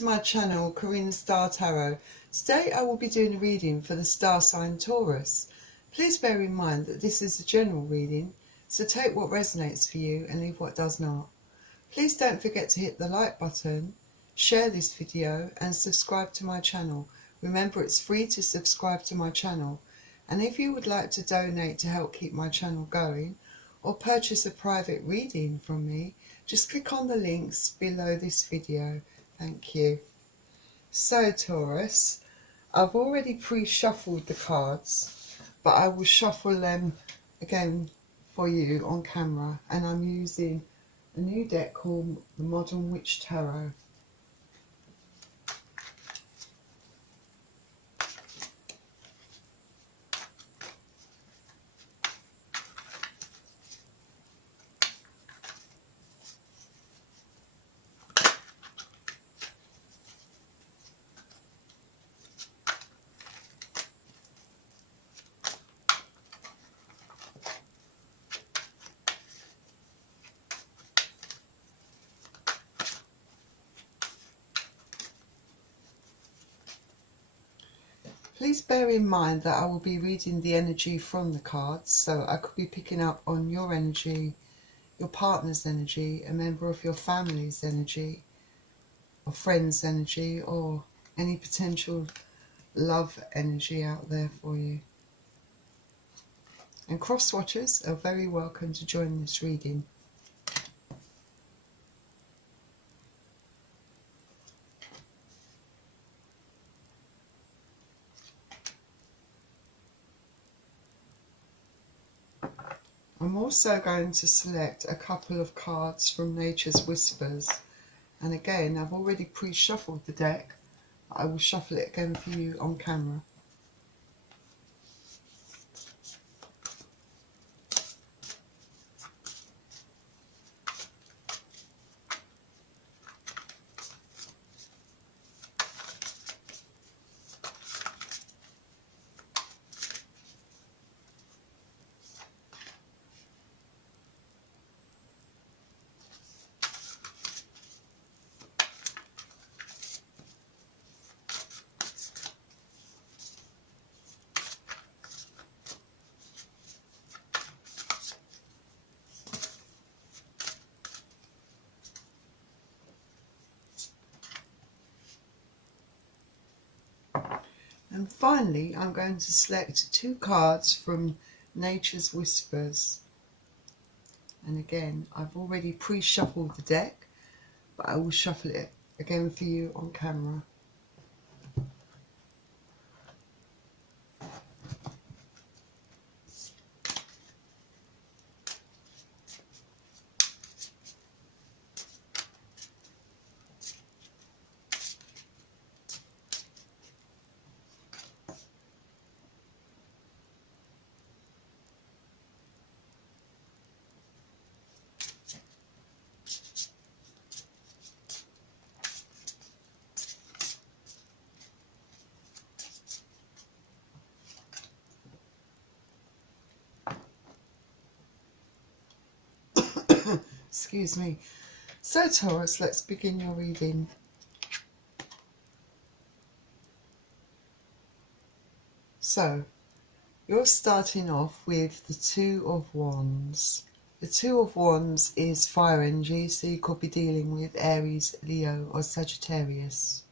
to my channel, Karina Star Tarot. Today I will be doing a reading for the star sign Taurus. Please bear in mind that this is a general reading, so take what resonates for you and leave what does not. Please don't forget to hit the like button, share this video and subscribe to my channel. Remember, it's free to subscribe to my channel, and if you would like to donate to help keep my channel going or purchase a private reading from me, just click on the links below this video. Thank you. So Taurus, I've already pre-shuffled the cards, but I will shuffle them again for you on camera, and I'm using a new deck called the Modern Witch Tarot. Please bear in mind that I will be reading the energy from the cards, so I could be picking up on your energy, your partner's energy, a member of your family's energy, or friend's energy, or any potential love energy out there for you. And cross watchers are very welcome to join this reading. I'm also going to select a couple of cards from Nature's Whispers, and again I've already pre-shuffled the deck, but I will shuffle it again for you on camera. And finally, I'm going to select two cards from Nature's Whispers. And again, I've already pre-shuffled the deck, but I will shuffle it again for you on camera. Excuse me. So Taurus, let's begin your reading. So, you're starting off with the Two of Wands. The Two of Wands is fire energy, so you could be dealing with Aries, Leo or Sagittarius.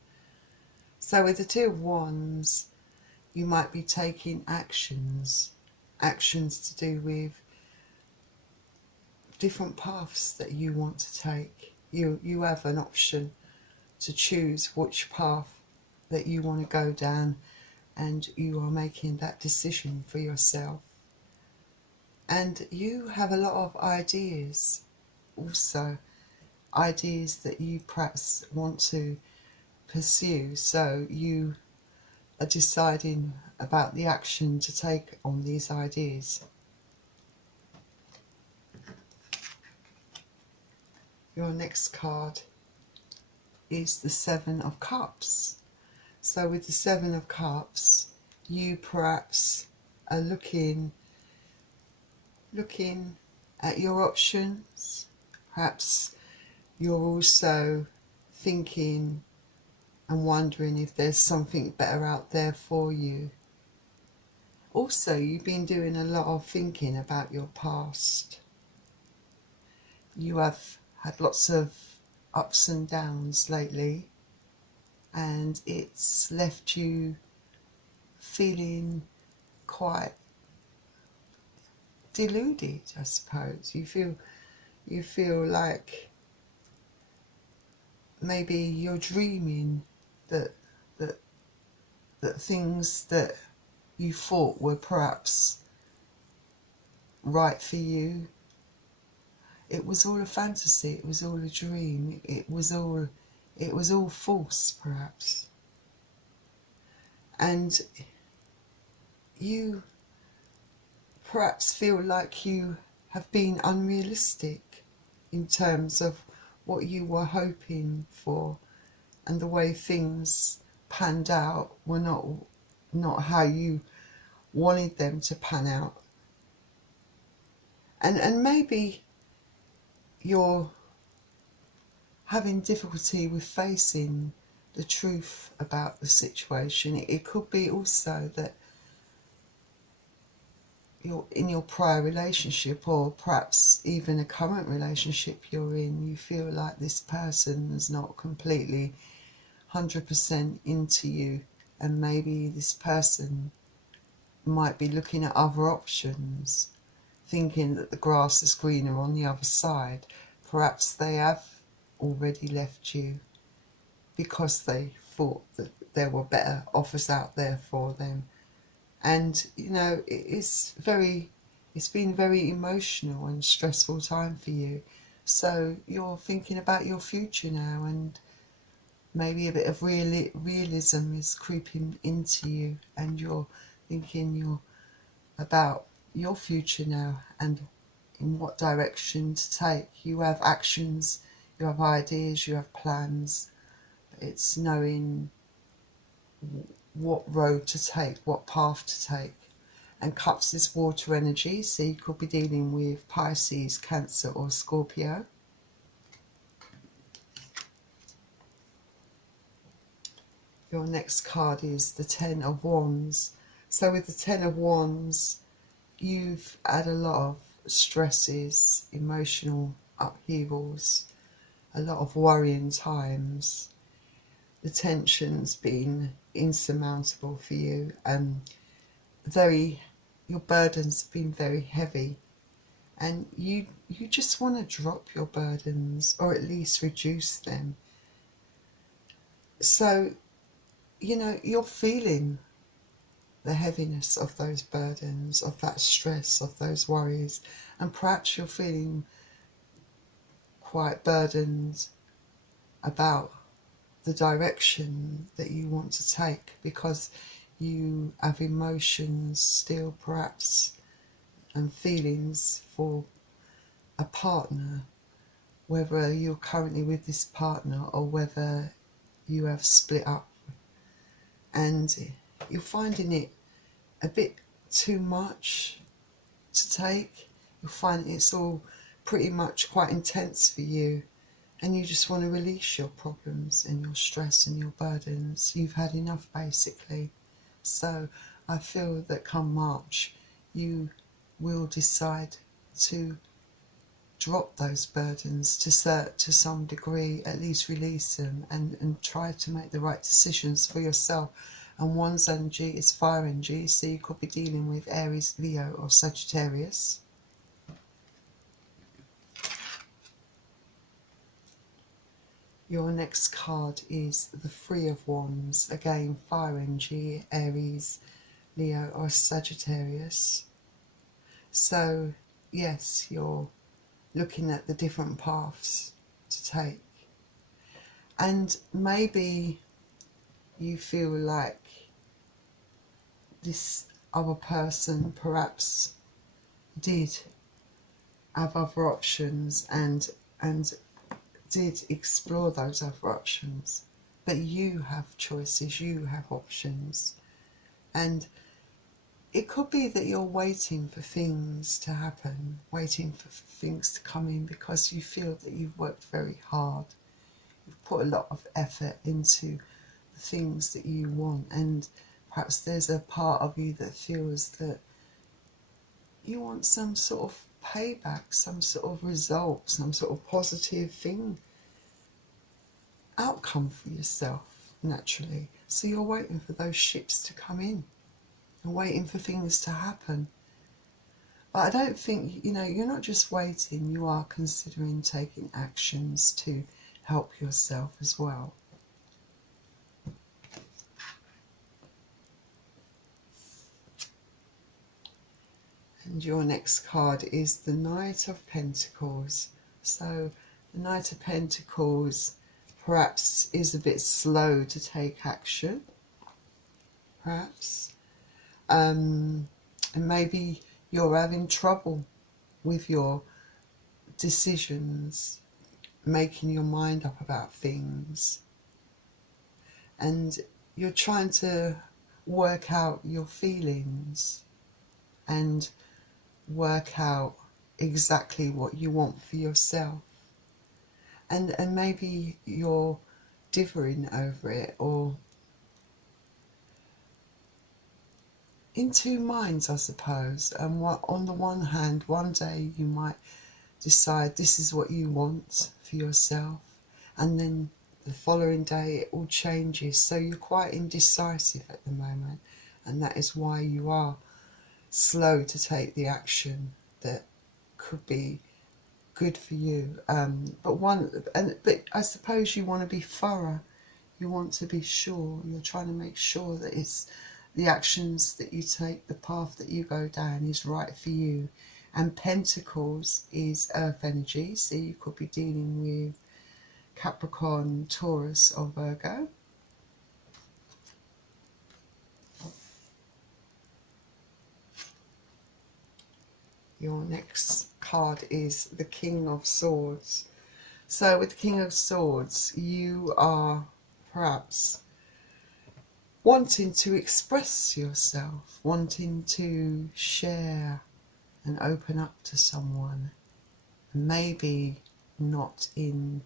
So with the Two of Wands, you might be taking actions to do with different paths that you want to take. You have an option to choose which path that you want to go down, and you are making that decision for yourself. And you have a lot of ideas also, ideas that you perhaps want to pursue, so you are deciding about the action to take on these ideas. Your next card is the Seven of Cups. So with the Seven of Cups, you perhaps are looking at your options. Perhaps you're also thinking and wondering if there's something better out there for you. Also, you've been doing a lot of thinking about your past. You have had lots of ups and downs lately, and it's left you feeling quite deluded, I suppose. You feel like maybe you're dreaming that that that things that you thought were perhaps right for you, it was all a fantasy, it was all a dream, it was all false perhaps. And you perhaps feel like you have been unrealistic in terms of what you were hoping for, and the way things panned out were not how you wanted them to pan out. And maybe you're having difficulty with facing the truth about the situation. It could be also that you're in your prior relationship, or perhaps even a current relationship you're in, you feel like this person is not completely 100% into you, and maybe this person might be looking at other options, thinking that the grass is greener on the other side. Perhaps they have already left you because they thought that there were better offers out there for them. And you know, it's been very emotional and stressful time for you. So you're thinking about your future now, and maybe a bit of realism is creeping into you, and you're thinking about your future now and in what direction to take. You have actions, you have ideas, you have plans, but it's knowing what road to take, what path to take. And Cups is water energy, so you could be dealing with Pisces, Cancer or Scorpio. Your next card is the Ten of Wands. So with the Ten of Wands, you've had a lot of stresses, emotional upheavals, a lot of worrying times. The tension's been insurmountable for you, and your burdens have been very heavy, and you just want to drop your burdens, or at least reduce them. So, you know, you're feeling the heaviness of those burdens, of that stress, of those worries, and perhaps you're feeling quite burdened about the direction that you want to take, because you have emotions still perhaps and feelings for a partner, whether you're currently with this partner or whether you have split up, and you're finding it a bit too much to take. You'll find it's all pretty much quite intense for you, and you just want to release your problems and your stress and your burdens. You've had enough basically. So I feel that come March you will decide to drop those burdens to some degree, at least release them, and try to make the right decisions for yourself. And Wands energy is fire energy, so you could be dealing with Aries, Leo or Sagittarius. Your next card is the Three of Wands, again fire energy, Aries, Leo or Sagittarius. So yes, you're looking at the different paths to take, and maybe you feel like this other person perhaps did have other options and did explore those other options, but you have choices, you have options. And it could be that you're waiting for things to happen, waiting for things to come in, because you feel that you've worked very hard. You've put a lot of effort into the things that you want, and perhaps there's a part of you that feels that you want some sort of payback, some sort of result, some sort of positive outcome for yourself, naturally. So you're waiting for those ships to come in and waiting for things to happen. But I don't think, you're not just waiting, you are considering taking actions to help yourself as well. And your next card is the Knight of Pentacles. So the Knight of Pentacles perhaps is a bit slow to take action, perhaps. And maybe you're having trouble with your decisions, making your mind up about things. And you're trying to work out your feelings and work out exactly what you want for yourself. And maybe you're differing over it, or in two minds, I suppose. And on the one hand, one day you might decide this is what you want for yourself, and then the following day it all changes. So you're quite indecisive at the moment, and that is why you are slow to take the action that could be good for you. But I suppose you want to be thorough. You want to be sure. You're trying to make sure that it's the actions that you take, the path that you go down is right for you. And Pentacles is earth energy, so you could be dealing with Capricorn, Taurus or Virgo. Your next card is the King of Swords. So with the King of Swords, you are perhaps wanting to express yourself, wanting to share and open up to someone, maybe not in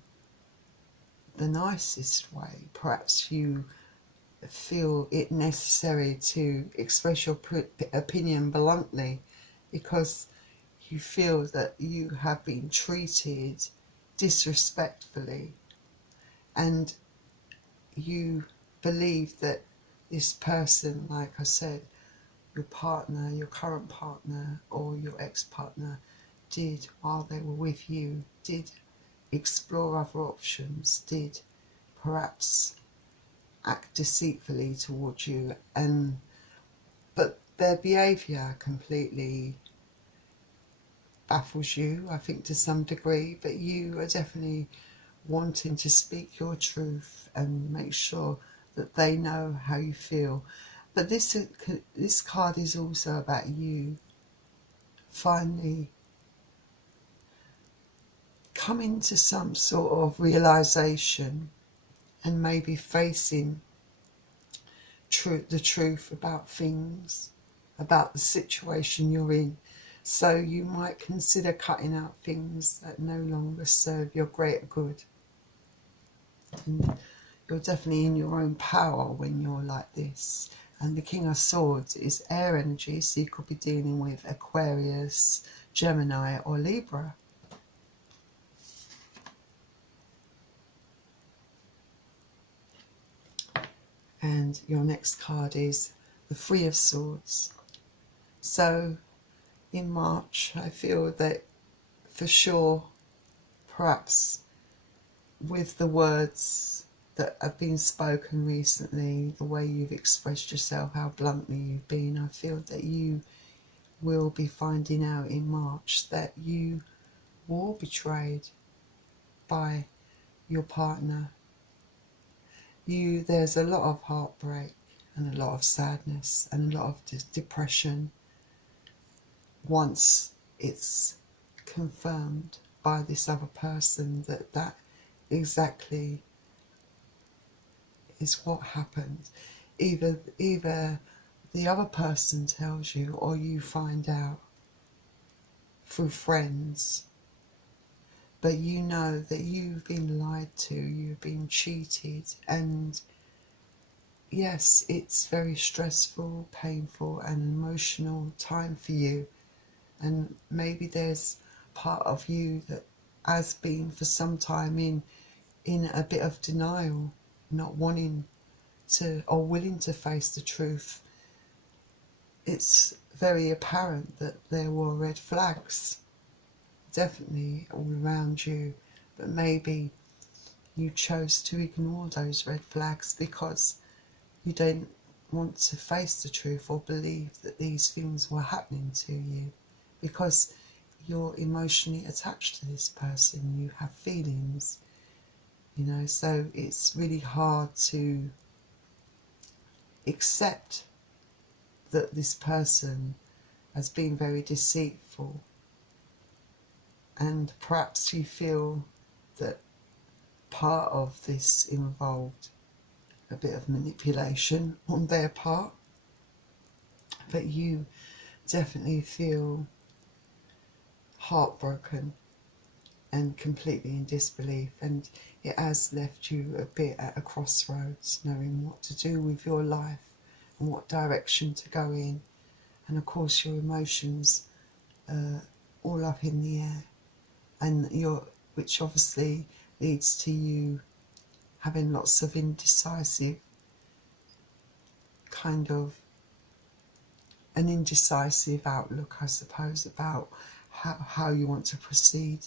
the nicest way. Perhaps you feel it necessary to express your opinion bluntly because you feel that you have been treated disrespectfully, and you believe that this person, like I said, your partner, your current partner or your ex-partner did, while they were with you, did explore other options, did perhaps act deceitfully towards you, but their behaviour completely baffles you, I think, to some degree. But you are definitely wanting to speak your truth and make sure that they know how you feel. But this card is also about you finally coming to some sort of realization and maybe facing the truth about things, about the situation you're in. So you might consider cutting out things that no longer serve your greater good. And you're definitely in your own power when you're like this. And the King of Swords is air energy, so you could be dealing with Aquarius, Gemini or Libra. And your next card is the Three of Swords. So in March, I feel that for sure, perhaps with the words that have been spoken recently, the way you've expressed yourself, how bluntly you've been, I feel that you will be finding out in March that you were betrayed by your partner. There's a lot of heartbreak and a lot of sadness and a lot of depression once it's confirmed by this other person that exactly is what happened. Either the other person tells you or you find out through friends, but you know that you've been lied to, you've been cheated, and yes, it's very stressful, painful and emotional time for you. And maybe there's part of you that has been for some time in a bit of denial, not wanting to or willing to face the truth. It's very apparent that there were red flags, definitely all around you, but maybe you chose to ignore those red flags because you don't want to face the truth or believe that these things were happening to you, because you're emotionally attached to this person, you have feelings, you know, so it's really hard to accept that this person has been very deceitful, and perhaps you feel that part of this involved a bit of manipulation on their part, but you definitely feel heartbroken and completely in disbelief, and it has left you a bit at a crossroads, knowing what to do with your life and what direction to go in. And of course your emotions all up in the air, and which obviously leads to you having lots of indecisive kind of an indecisive outlook, I suppose, about how you want to proceed,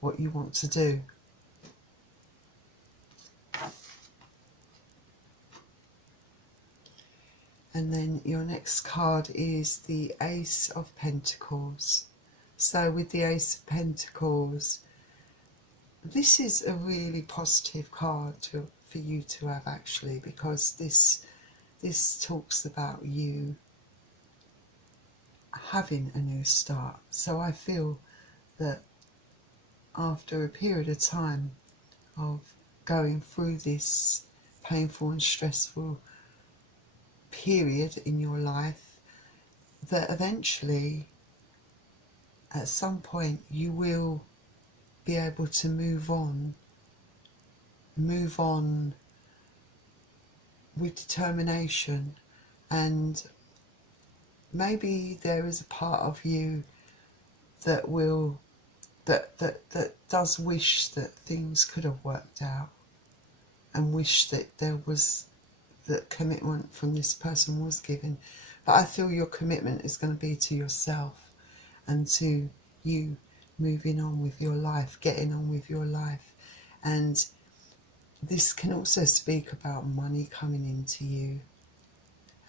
what you want to do. And then your next card is the Ace of Pentacles. So with the Ace of Pentacles, this is a really positive card for you to have, actually, because this talks about you having a new start. So I feel that after a period of time of going through this painful and stressful period in your life, that eventually at some point you will be able to move on with determination. And maybe there is a part of you that does wish that things could have worked out, and wish that that commitment from this person was given. But I feel your commitment is going to be to yourself and to you moving on with your life, getting on with your life. And this can also speak about money coming into you.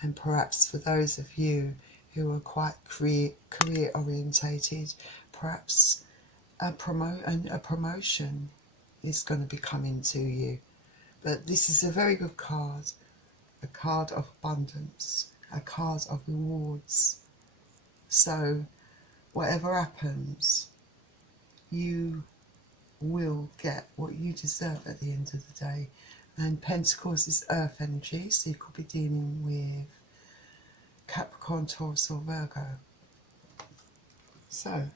And perhaps for those of you who are quite career orientated, perhaps a promotion is going to be coming to you. But this is a very good card, a card of abundance, a card of rewards. So whatever happens, you will get what you deserve at the end of the day. And Pentacles is earth energy, so you could be dealing with Capricorn, Taurus or Virgo. So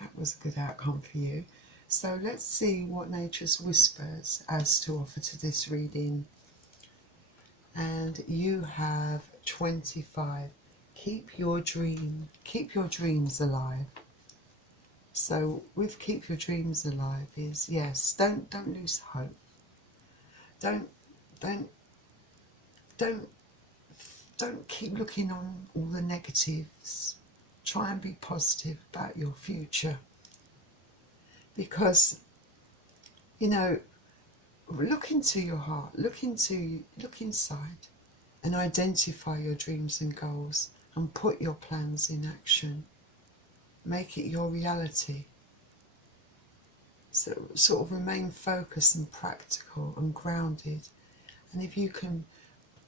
that was a good outcome for you. So let's see what Nature's Whispers has to offer to this reading. And you have 25. Keep your dreams alive. So with keep your dreams alive is, yes, don't lose hope. Don't keep looking on all the negatives. Try and be positive about your future. Because, you know, look into your heart, look inside and identify your dreams and goals and put your plans in action. Make it your reality. So sort of remain focused and practical and grounded. And if you can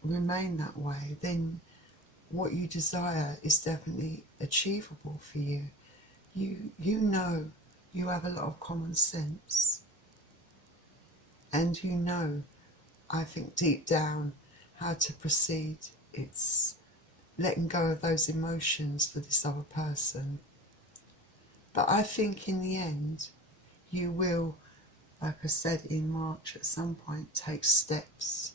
remain that way, then what you desire is definitely achievable for you. You know you have a lot of common sense. And you know, I think deep down, how to proceed. It's letting go of those emotions for this other person. But I think in the end, you will, like I said, in March at some point, take steps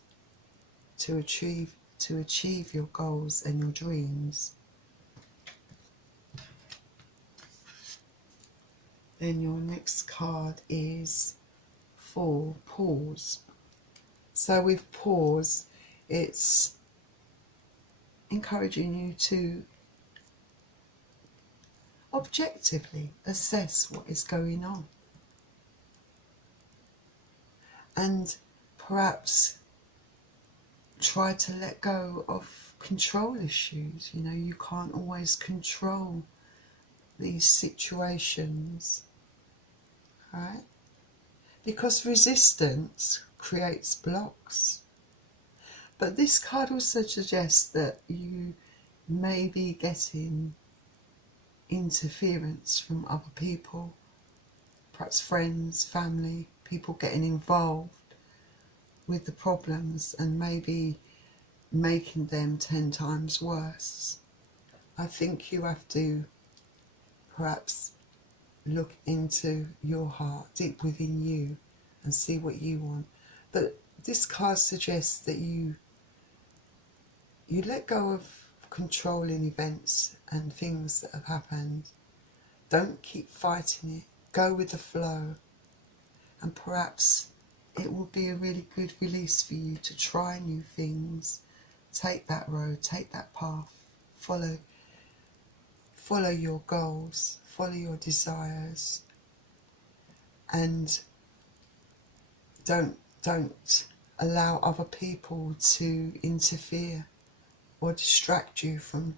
to achieve to achieve your goals and your dreams. Then your next card is for pause. So with pause, it's encouraging you to objectively assess what is going on, and perhaps try to let go of control issues. You know, you can't always control these situations, right? Because resistance creates blocks. But this card also suggests that you may be getting interference from other people, perhaps friends, family, people getting involved with the problems and maybe making them 10 times worse. I think you have to perhaps look into your heart, deep within you, and see what you want. But this card suggests that you let go of controlling events and things that have happened. Don't keep fighting it. Go with the flow. And perhaps it will be a really good release for you to try new things. Take that road, take that path. Follow your goals, follow your desires. And don't allow other people to interfere or distract you from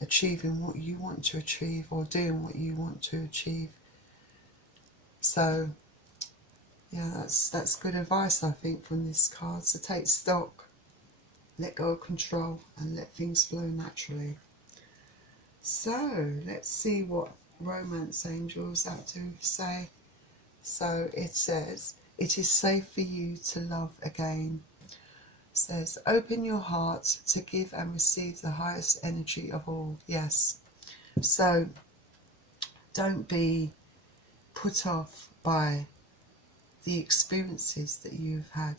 achieving what you want to achieve or doing what you want to achieve. So yeah, that's good advice, I think, from this card. So take stock, let go of control, and let things flow naturally. So let's see what romance angels have to say. So it says, it is safe for you to love again. It says, open your heart to give and receive the highest energy of all. Yes. So don't be put off by the experiences that you've had.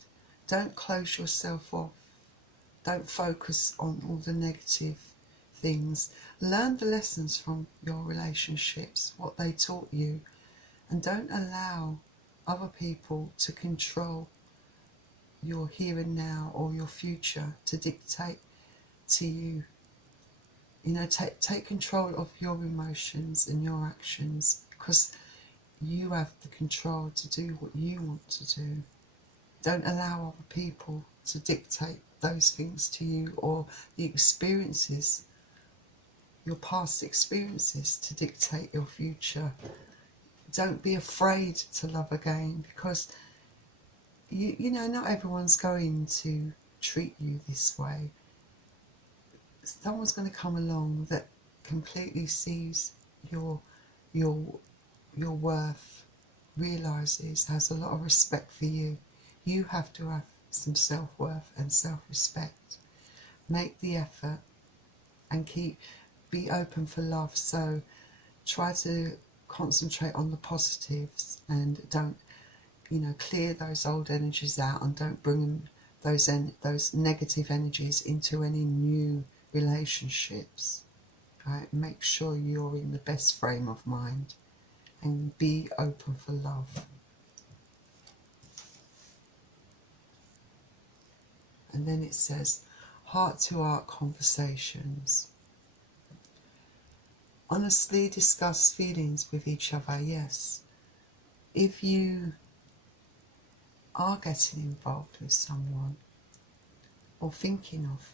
Don't close yourself off. Don't focus on all the negative things. Learn the lessons from your relationships, what they taught you, and don't allow other people to control your here and now or your future, to dictate to you. You know, take control of your emotions and your actions, because you have the control to do what you want to do. Don't allow other people to dictate those things to you, or the experiences, your past experiences, to dictate your future. Don't be afraid to love again, because you know, not everyone's going to treat you this way. Someone's going to come along that completely sees your worth, realises, has a lot of respect for you. You have to have some self-worth and self-respect. Make the effort and be open for love. So try to concentrate on the positives, and don't, you know, clear those old energies out, and don't bring those negative energies into any new relationships. Right? Make sure you're in the best frame of mind, and be open for love. And then it says, heart-to-heart conversations. Honestly discuss feelings with each other, yes. If you are getting involved with someone, or thinking of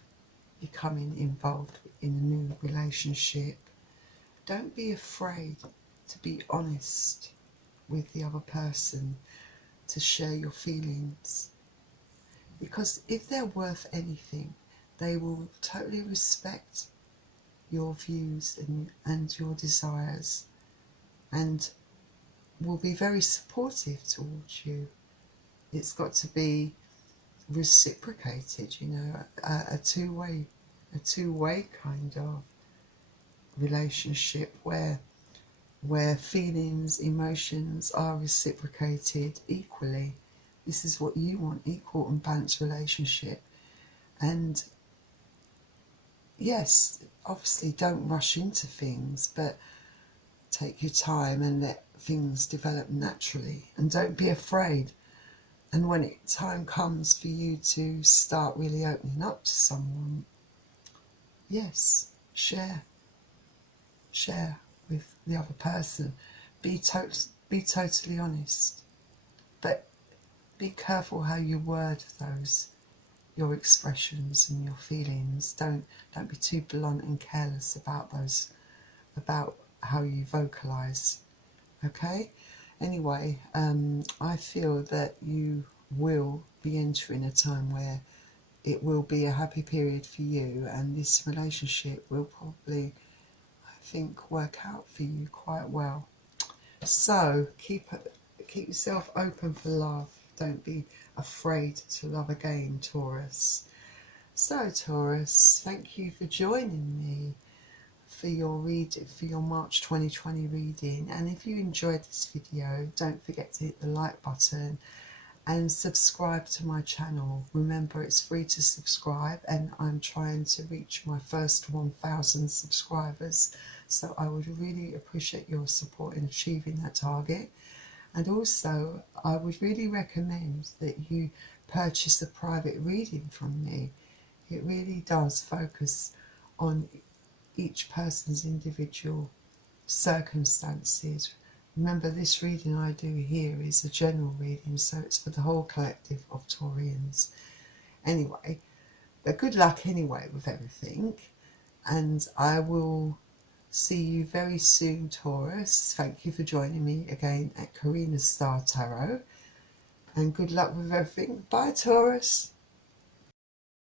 becoming involved in a new relationship, don't be afraid to be honest with the other person, to share your feelings. Because if they're worth anything, they will totally respect your views and your desires, and will be very supportive towards you. It's got to be reciprocated, you know, a two-way kind of relationship where feelings, emotions are reciprocated equally. This is what you want, equal and balanced relationship. And yes, obviously don't rush into things, but take your time and let things develop naturally, and don't be afraid. And when time comes for you to start really opening up to someone, yes, share with the other person. Be totally honest, but be careful how you word your expressions and your feelings. Don't be too blunt and careless about how you vocalize. Okay. Anyway, I feel that you will be entering a time where it will be a happy period for you, and this relationship will probably, I think, work out for you quite well. So keep yourself open for love. Don't be afraid to love again, Taurus. So Taurus, thank you for joining me for your March 2020 reading. And if you enjoyed this video, don't forget to hit the like button and subscribe to my channel. Remember, it's free to subscribe, and I'm trying to reach my first 1,000 subscribers, so I would really appreciate your support in achieving that target. And also, I would really recommend that you purchase a private reading from me. It really does focus on each person's individual circumstances. Remember, this reading I do here is a general reading, so it's for the whole collective of Taurians. Anyway, but good luck anyway with everything, and I will see you very soon, Taurus. Thank you for joining me again at Karina Star Tarot, and good luck with everything. Bye, Taurus.